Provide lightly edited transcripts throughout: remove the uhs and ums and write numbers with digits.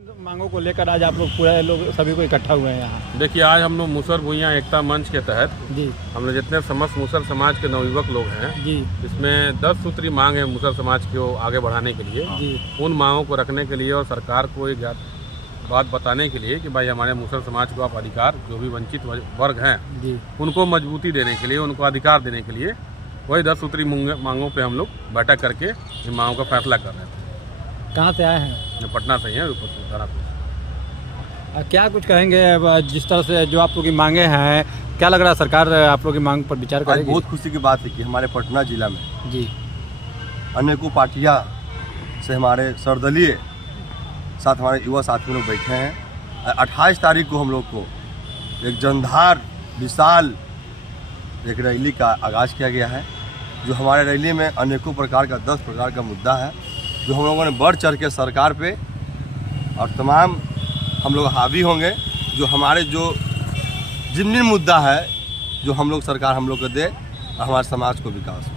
मांगों को लेकर आज आप लोग पूरे लोग सभी को इकट्ठा हुए हैं यहाँ। देखिए, आज हम लोग मुसहर भुइयाँ एकता मंच के तहत जी हमने जितने समस्त मुसहर समाज के नवयुवक लोग हैं, जी इसमें 10 सूत्री मांग है मुसहर समाज को आगे बढ़ाने के लिए। जी उन मांगों को रखने के लिए और सरकार को एक बात बताने के लिए कि भाई हमारे मुसहर समाज को आप अधिकार, जो भी वंचित वर्ग हैं जी उनको मजबूती देने के लिए, उनको अधिकार देने के लिए वही 10 सूत्री मांगों पे हम लोग बैठक करके इन मांगों का फैसला कर रहे थे। कहाँ से आए हैं? पटना से ही है, दानापुर। क्या कुछ कहेंगे अब जिस तरह से जो आप लोग की मांगे हैं, क्या लग रहा है सरकार आप लोग की मांग पर विचार आज करेगी? बहुत खुशी की बात है कि हमारे पटना जिला में जी अनेकों पार्टियां से हमारे सर्वदलीय साथ हमारे युवा साथी लोग बैठे हैं। 28 तारीख को हम लोग को एक जनधार विशाल एक रैली का आगाज़ किया गया है। जो हमारे रैली में अनेकों प्रकार का 10 प्रकार का मुद्दा है, जो हम लोगों ने बढ़ चढ़ के सरकार पे और तमाम हम लोग हावी होंगे। जो हमारे जो जिम्नी मुद्दा है, जो हम लोग सरकार हम लोग को दे और हमारे समाज को विकास हो।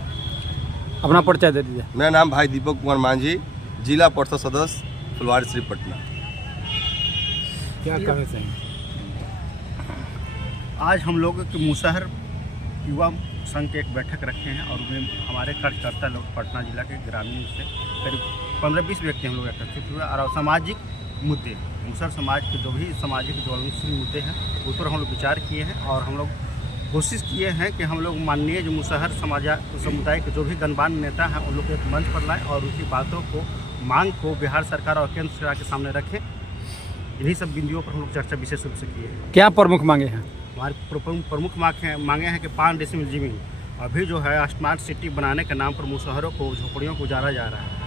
अपना परिचय दे दीजिए। मेरा नाम भाई दीपक कुमार मांझी, जिला परिषद सदस्य फुलवारी श्री पटना। क्या कहना चाहिए? आज हम लोग मुसहर युवा संघ के एक बैठक रखे हैं और उनमें हमारे कार्यकर्ता लोग पटना जिला के ग्रामीण से करीब 15-20 व्यक्ति हम लोग एकत्रित हुए और सामाजिक मुद्दे, मुसहर समाज के जो भी सामाजिक ज्वलनशील मुद्दे हैं उस पर हम लोग विचार किए हैं और हम लोग कोशिश किए हैं कि हम लोग माननीय जो मुसहर समुदाय के जो भी गणमान्य नेता हैं उन लोग को एक मंच पर लाएँ और उसी बातों को, मांग को बिहार सरकार और केंद्र सरकार के सामने रखें। इन्हीं सब बिंदुओं पर हम लोग चर्चा विशेष रूप से किए हैं। क्या प्रमुख मांगे हैं? हमारी प्रमुख मांगे हैं कि 5 डेसिमल जमीन अभी जो है स्मार्ट सिटी बनाने के नाम पर मुसहरों को, झोपड़ियों को उजाड़ा जा रहा है,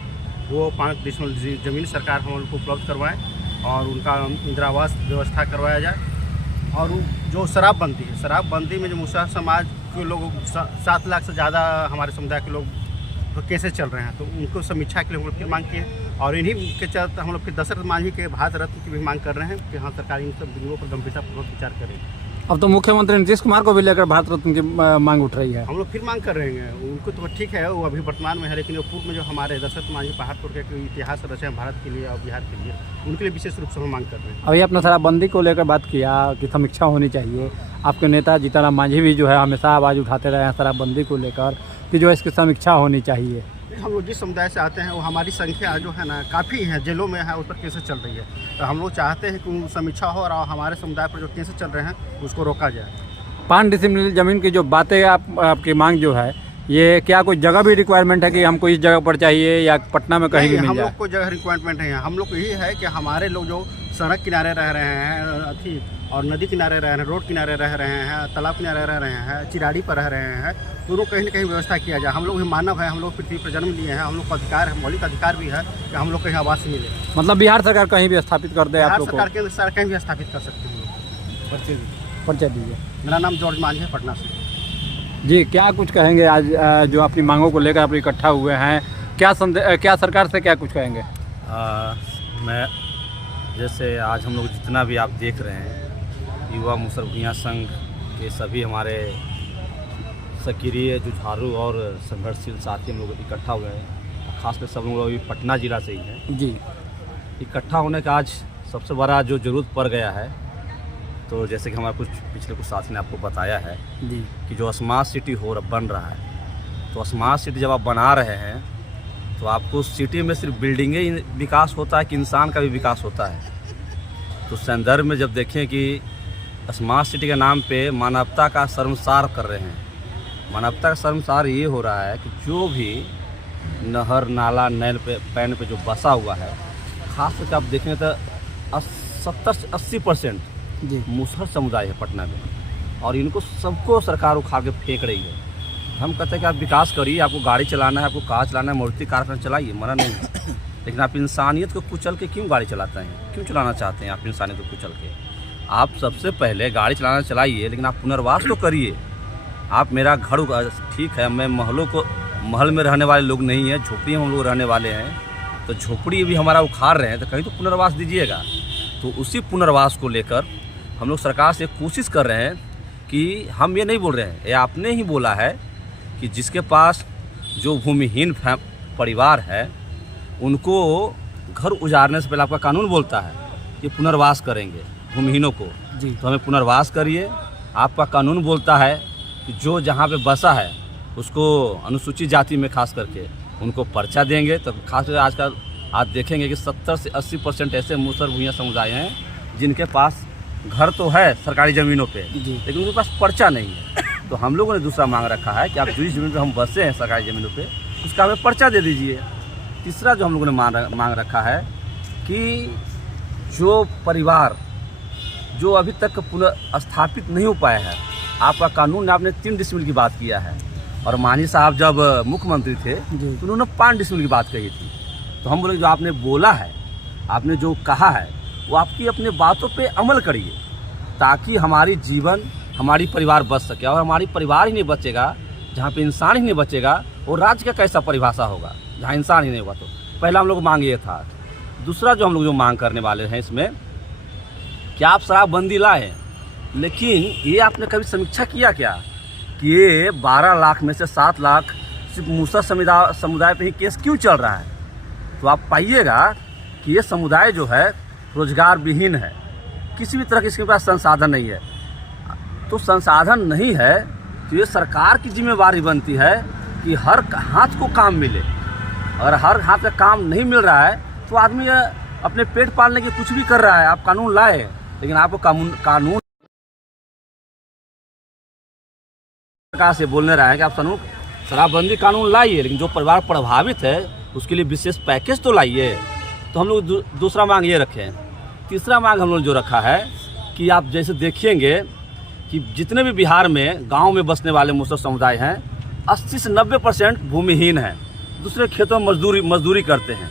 वो 5 डेसिमल जमीन सरकार हम लोग को उपलब्ध करवाएं और उनका इंदिरा आवास व्यवस्था करवाया जाए। और जो शराबबंदी है, शराबबंदी में जो मुसहर समाज के लोग 7 लाख से ज़्यादा हमारे समुदाय के लोग केसेस चल रहे हैं, तो उनको समीक्षा के लिए हम लोग फिर मांग किए हैं और इन्हीं के चलते हम लोग फिर दशरथ मांझी के भारत रत्न की भी मांग कर रहे हैं कि हाँ सरकार इन सब बिंदुओं पर गंभीरतापूर्वक विचार करे। अब तो मुख्यमंत्री नीतीश कुमार को भी लेकर भारत रत्न की मांग उठ रही है। हम लोग फिर मांग कर रहे हैं, उनको तो ठीक है, वो अभी वर्तमान में है, लेकिन पूर्व में जो हमारे दशरथ मांझी पहाड़पुर के इतिहास रचे हैं भारत के लिए और बिहार के लिए, उनके लिए विशेष रूप से हम मांग कर रहे हैं। अभी अपना शराबबंदी को लेकर बात किया कि समीक्षा होनी चाहिए। आपके नेता जीतनराम मांझी भी जो है हमेशा आवाज़ उठाते रहे हैं शराबबंदी को लेकर कि जो इसकी समीक्षा होनी चाहिए। हम लोग जिस समुदाय से आते हैं वो हमारी संख्या जो है ना काफ़ी है, जेलों में है, उस पर केसेस चल रही है, तो हम लोग चाहते हैं कि समीक्षा हो और हमारे समुदाय पर जो केसेस चल रहे हैं उसको रोका जाए। 5 डेसिमल जमीन की जो बातें आपकी मांग जो है, ये क्या कोई जगह भी रिक्वायरमेंट है कि हमको इस जगह पर चाहिए या पटना में कहीं भी मिल हम जाए? लोग को जगह रिक्वायरमेंट है, हम लोग को यही है कि हमारे लोग जो सड़क किनारे रह रहे हैं और नदी किनारे रह रहे हैं, रोड किनारे रह रहे हैं, तालाब किनारे रह रहे हैं, चिराड़ी पर रह रहे हैं, दोनों कहीं न कहीं व्यवस्था किया जाए। हम लोग भी मानव है, हम लोग पृथ्वी पर जन्म लिए हैं, हम लोग का अधिकार है, मौलिक अधिकार भी है कि हम लोग कहीं आवास मिले। मतलब बिहार सरकार कहीं भी स्थापित कर दे आप लोग को? सरकार के अनुसार कहीं भी स्थापित कर सकते हैं। परिचय दीजिए। मेरा नाम जॉर्ज मांझी है, पटना से। जी, क्या कुछ कहेंगे आज जो अपनी मांगों को लेकर आप इकट्ठा हुए हैं, क्या सरकार से क्या कुछ कहेंगे? मैं जैसे आज हम लोग जितना भी आप देख रहे हैं, युवा मुसहर भुइयाँ संघ के सभी हमारे सक्रिय जुझारू और संघर्षशील साथी हम लोग इकट्ठा हुए हैं। खासकर सब लोग अभी पटना ज़िला से ही हैं। जी, इकट्ठा होने का आज सबसे बड़ा जो ज़रूरत पड़ गया है, तो जैसे कि हमारे पिछले कुछ साथी ने आपको बताया है जी, कि जो स्मार्ट सिटी बन रहा है, तो स्मार्ट सिटी जब आप बना रहे हैं तो आपको सिटी में सिर्फ बिल्डिंगें ही विकास होता है कि इंसान का भी विकास होता है। तो संदर्भ में जब देखें कि स्मार्ट सिटी के नाम पे मानवता का शर्मसार कर रहे हैं। मानवता का शर्मसार ये हो रहा है कि जो भी नहर नाला नैल पे पैन पे जो बसा हुआ है, खास करके आप देखें तो 70 से 80% जी, मुसहर समुदाय है पटना में, और इनको सबको सरकार उखाड़ के फेंक रही है। हम कहते हैं कि आप विकास करिए, आपको गाड़ी चलाना है, आपको कार चलाना है, मारुति कारखाना चलाइए, मना नहीं है, लेकिन आप इंसानियत को कुचल के क्यों गाड़ी चलाते हैं? क्यों चलाना चाहते हैं आप इंसानियत को कुचल के? आप सबसे पहले गाड़ी चलाना चलाइए, लेकिन आप पुनर्वास तो करिए। आप मेरा घर ठीक है, मैं महल में रहने वाले लोग नहीं हैं, झोपड़ी में हम लोग रहने वाले हैं, तो झोपड़ी भी हमारा उखाड़ रहे हैं, तो कहीं तो पुनर्वास दीजिएगा। तो उसी पुनर्वास को लेकर हम लोग सरकार से कोशिश कर रहे हैं कि हम ये नहीं बोल रहे हैं, ये आपने ही बोला है कि जिसके पास जो भूमिहीन परिवार है उनको घर उजाड़ने से पहले आपका कानून बोलता है कि पुनर्वास करेंगे भूमिहीनों को, जी तो हमें पुनर्वास करिए। आपका कानून बोलता है कि जो जहाँ पे बसा है उसको अनुसूचित जाति में खास करके उनको पर्चा देंगे। तो खास करके आजकल आप देखेंगे कि 70 से 80% ऐसे मूसर भूइयाँ समुदाय हैं जिनके पास घर तो है सरकारी ज़मीनों पे, जी। लेकिन उनके पास पर्चा नहीं है। तो हम लोगों ने दूसरा मांग रखा है कि आप जिस ज़मीन पे हम बसे हैं सरकारी ज़मीनों पे उसका हमें पर्चा दे दीजिए। तीसरा जो हम लोगों ने मांग रखा है कि जो परिवार जो अभी तक पुनर्स्थापित नहीं हो पाया है, आपका कानून ने आपने 3 डिसमिल की बात किया है और मांझी साहब जब मुख्यमंत्री थे जी। तो उन्होंने 5 डिसमिल की बात कही थी। तो हम बोले जो आपने बोला है, आपने जो कहा है वो आपकी अपने बातों पे अमल करिए ताकि हमारी जीवन हमारी परिवार बच सके। और हमारी परिवार ही नहीं बचेगा, जहाँ पे इंसान ही नहीं बचेगा वो राज्य का कैसा परिभाषा होगा जहाँ इंसान ही नहीं होगा। तो पहला हम लोग मांग ये था। दूसरा जो हम लोग जो मांग करने वाले हैं इसमें कि आप शराबबंदी लाए, लेकिन ये आपने कभी समीक्षा किया क्या कि ये 12 लाख में से 7 लाख सिर्फ मूसर समुदाय पे ही केस क्यों चल रहा है। तो आप पाइएगा कि ये समुदाय जो है रोजगार विहीन है, किसी भी तरह के इसके पास संसाधन नहीं है। तो संसाधन नहीं है तो ये सरकार की जिम्मेवारी बनती है कि हर हाथ को काम मिले, और हर हाथ का काम नहीं मिल रहा है तो आदमी अपने पेट पालने के कुछ भी कर रहा है। आप कानून लाए, लेकिन आपको कानून सरकार से बोलने रहा है कि आप शराबबंदी कानून लाइए, लेकिन जो परिवार प्रभावित है उसके लिए विशेष पैकेज तो लाइए। तो हम लोग दूसरा मांग ये रखे हैं। तीसरा मांग हम लोग जो रखा है कि आप जैसे देखेंगे कि जितने भी बिहार में गांव में बसने वाले मूसर समुदाय हैं 80 से 90% भूमिहीन हैं, दूसरे खेतों में मजदूरी करते हैं।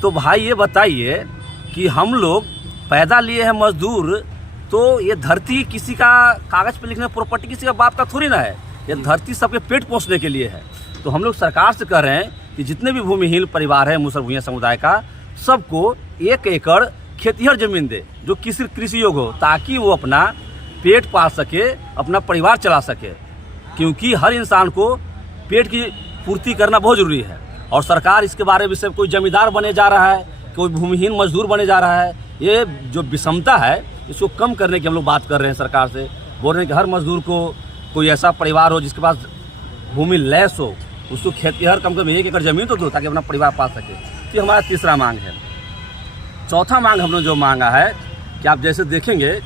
तो भाई ये बताइए कि हम लोग पैदा लिए हैं मजदूर, तो ये धरती किसी का कागज़ पे लिखने प्रॉपर्टी किसी का बाप का थोड़ी ना है, ये धरती सबके पेट पोषने के लिए है। तो हम लोग सरकार से कह रहे हैं कि जितने भी भूमिहीन परिवार हैं मूसर भूइयाँ समुदाय का, सबको 1 एकड़ खेतिहर ज़मीन दे जो कृषि योग्य हो, ताकि वो अपना पेट पाल सके, अपना परिवार चला सके। क्योंकि हर इंसान को पेट की पूर्ति करना बहुत ज़रूरी है। और सरकार इसके बारे में कोई जमींदार बने जा रहा है, कोई भूमिहीन मजदूर बने जा रहा है। ये जो विषमता है इसको कम करने की हम लोग बात कर रहे हैं सरकार से। बोल रहे हैं कि हर मजदूर को कोई ऐसा परिवार हो जिसके पास भूमि लैस हो, उसको खेतिहर कम से कम 1 एकड़ ज़मीन तो दो ताकि अपना परिवार पाल सके। तो हमारा तीसरा मांग है। चौथा मांग हम लोग जो मांगा है कि आप जैसे देखेंगे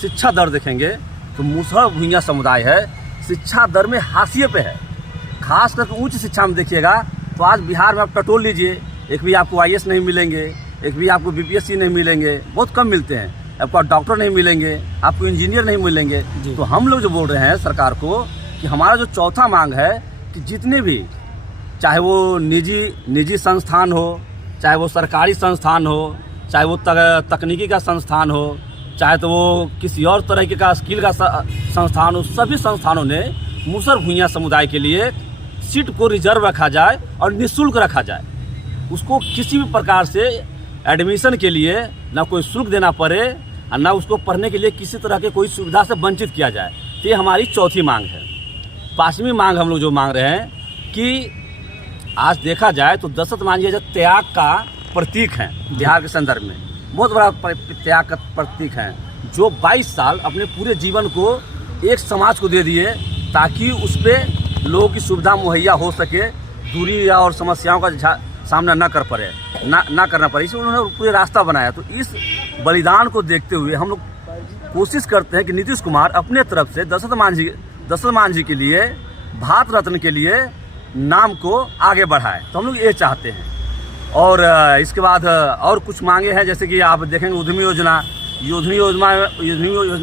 शिक्षा दर देखेंगे तो मूसर भूइयाँ समुदाय है शिक्षा दर में हाशिए पे है। खास करके उच्च शिक्षा में देखिएगा तो आज बिहार में आप टटोल लीजिए, एक भी आपको IAS नहीं मिलेंगे, एक भी आपको BPSC नहीं मिलेंगे, बहुत कम मिलते हैं। आपको डॉक्टर नहीं मिलेंगे, आपको इंजीनियर नहीं मिलेंगे। तो हम लोग जो बोल रहे हैं सरकार को कि हमारा जो चौथा मांग है कि जितने भी, चाहे वो निजी संस्थान हो, चाहे वो सरकारी संस्थान हो, चाहे वो तकनीकी का संस्थान हो, चाहे तो वो किसी और तरह का स्किल का संस्थान हो, सभी संस्थानों ने मूसर भूइयाँ समुदाय के लिए सीट को रिजर्व रखा जाए और निःशुल्क रखा जाए। उसको किसी भी प्रकार से एडमिशन के लिए ना कोई शुल्क देना पड़े और ना उसको पढ़ने के लिए किसी तरह के कोई सुविधा से वंचित किया जाए। तो ये हमारी चौथी मांग है। 5वीं मांग हम लोग जो मांग रहे हैं कि आज देखा जाए तो दशरथ मांझी जो त्याग का प्रतीक हैं बिहार के संदर्भ में, बहुत बड़ा त्याग का प्रतीक हैं, जो 22 साल अपने पूरे जीवन को एक समाज को दे दिए ताकि उस पर लोगों की सुविधा मुहैया हो सके, दूरी और समस्याओं का सामना ना करना पड़े। इसलिए उन्होंने पूरे रास्ता बनाया। तो इस बलिदान को देखते हुए हम लोग कोशिश करते हैं कि नीतीश कुमार अपने तरफ से दशरथ मांझी के लिए भारत रत्न के लिए नाम को आगे बढ़ाए। तो हम लोग ये चाहते हैं। और इसके बाद और कुछ मांगे हैं, जैसे कि आप देखेंगे उद्यमी योजना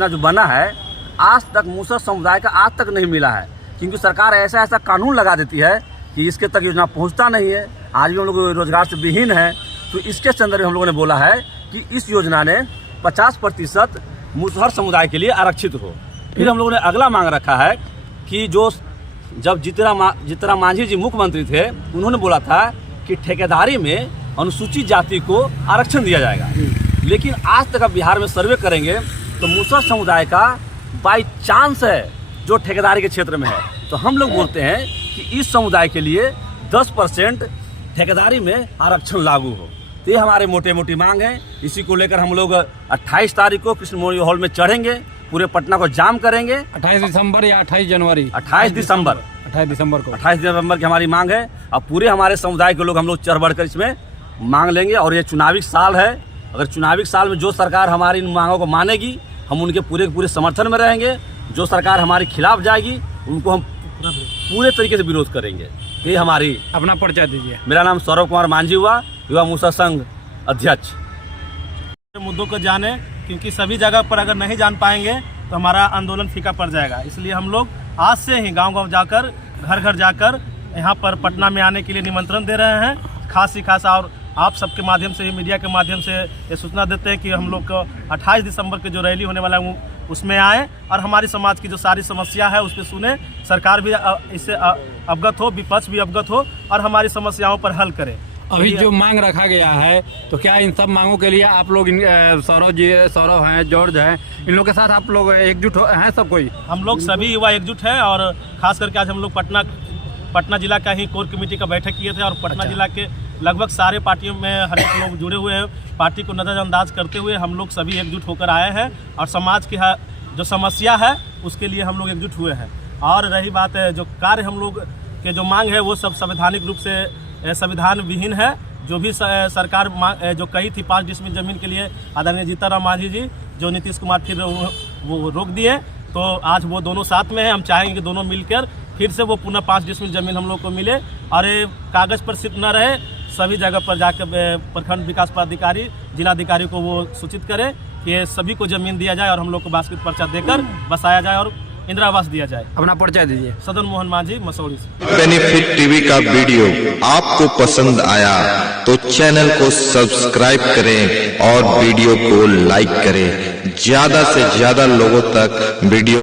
जो बना है आज तक मूसर समुदाय का आज तक नहीं मिला है, क्योंकि सरकार ऐसा कानून लगा देती है कि इसके तक योजना पहुंचता नहीं है। आज भी हम लोग रोजगार से विहीन है। तो इसके संदर्भ में हम लोगों ने बोला है कि इस योजना ने 50% मूसर समुदाय के लिए आरक्षित हो। फिर हम लोगों ने अगला मांग रखा है कि जब जीतन मांझी जी मुख्यमंत्री थे उन्होंने बोला था कि ठेकेदारी में अनुसूचित जाति को आरक्षण दिया जाएगा, लेकिन आज तक आप बिहार में सर्वे करेंगे तो मूसर समुदाय का बाई चांस है जो ठेकेदारी के क्षेत्र में है। तो हम लोग बोलते हैं कि इस समुदाय के लिए 10% ठेकेदारी में आरक्षण लागू हो। तो ये हमारे मोटे मोटी मांग है। इसी को लेकर हम लोग 28 तारीख को कृष्ण मेमोरियल हॉल में चढ़ेंगे, पूरे पटना को जाम करेंगे। 28 दिसंबर या 28 जनवरी? 28 दिसंबर 28 दिसंबर को। 28 दिसंबर की हमारी मांग है। और पूरे हमारे समुदाय के लोग हम लोग चढ़ बढ़कर इसमें मांग लेंगे। और ये चुनावी साल है, अगर चुनावी साल में जो सरकार हमारी इन मांगों को मानेगी, हम उनके पूरे समर्थन में रहेंगे। जो सरकार हमारे खिलाफ जाएगी, उनको हम पूरे तरीके से विरोध करेंगे। ये हमारी। अपना परिचय दीजिए। मेरा नाम सौरभ कुमार मांझी हुआ, युवा मूसर संघ अध्यक्ष। मुद्दों को जाने, क्योंकि सभी जगह पर अगर नहीं जान पाएंगे तो हमारा आंदोलन फीका पड़ जाएगा। इसलिए हम लोग आज से ही गांव-गांव जाकर, घर घर जाकर यहाँ पर पटना में आने के लिए निमंत्रण दे रहे हैं। खास ही खास और आप सबके माध्यम से, मीडिया के माध्यम से ये सूचना देते हैं कि हम लोग को 28 दिसंबर की जो रैली होने वाला है उसमें आए और हमारी समाज की जो सारी समस्या है उस पर सुने, सरकार भी इससे अवगत हो, विपक्ष भी अवगत हो और हमारी समस्याओं पर हल करे। अभी जो मांग रखा गया है, तो क्या इन सब मांगों के लिए आप लोग सौरभ हैं, जॉर्ज हैं, इन लोग के साथ आप लोग एकजुट हैं? सब कोई, हम लोग सभी युवा एकजुट हैं। और खास करके आज हम लोग पटना जिला का ही कोर कमेटी का बैठक किए थे और पटना जिला के लगभग सारे पार्टियों में हर एक लोग जुड़े हुए हैं। पार्टी को नज़रअंदाज करते हुए हम लोग सभी एकजुट होकर आए हैं और समाज की जो समस्या है उसके लिए हम लोग एकजुट हुए हैं। और रही बात है जो कार्य हम लोग के जो मांग है वो सब संवैधानिक रूप से संविधान विहीन है। जो भी सरकार जो कही थी 5 डिसमिल जमीन के लिए आदरणीय जीतनराम मांझी जी, जो नीतीश कुमार फिर वो रोक दिए, तो आज वो दोनों साथ में हैं। हम चाहेंगे कि दोनों मिलकर फिर से वो पुनः 5 डिसमिल जमीन हम लोग को मिले और ये कागज़ पर सिर्फ न रहे, सभी जगह पर जाकर प्रखंड विकास पदाधिकारी, जिलाधिकारी को वो सूचित करें कि ये सभी को जमीन दिया जाए और हम लोग को बास्केट पर्चा देकर बसाया जाए और इंदिरा आवास दिया जाए। अपना परिचय दीजिए। सदन मोहन मांझी, मसौड़ी से। बेनिफिट टीवी का वीडियो आपको पसंद आया तो चैनल को सब्सक्राइब करें और वीडियो को लाइक करें। ज्यादा से ज्यादा लोगों तक वीडियो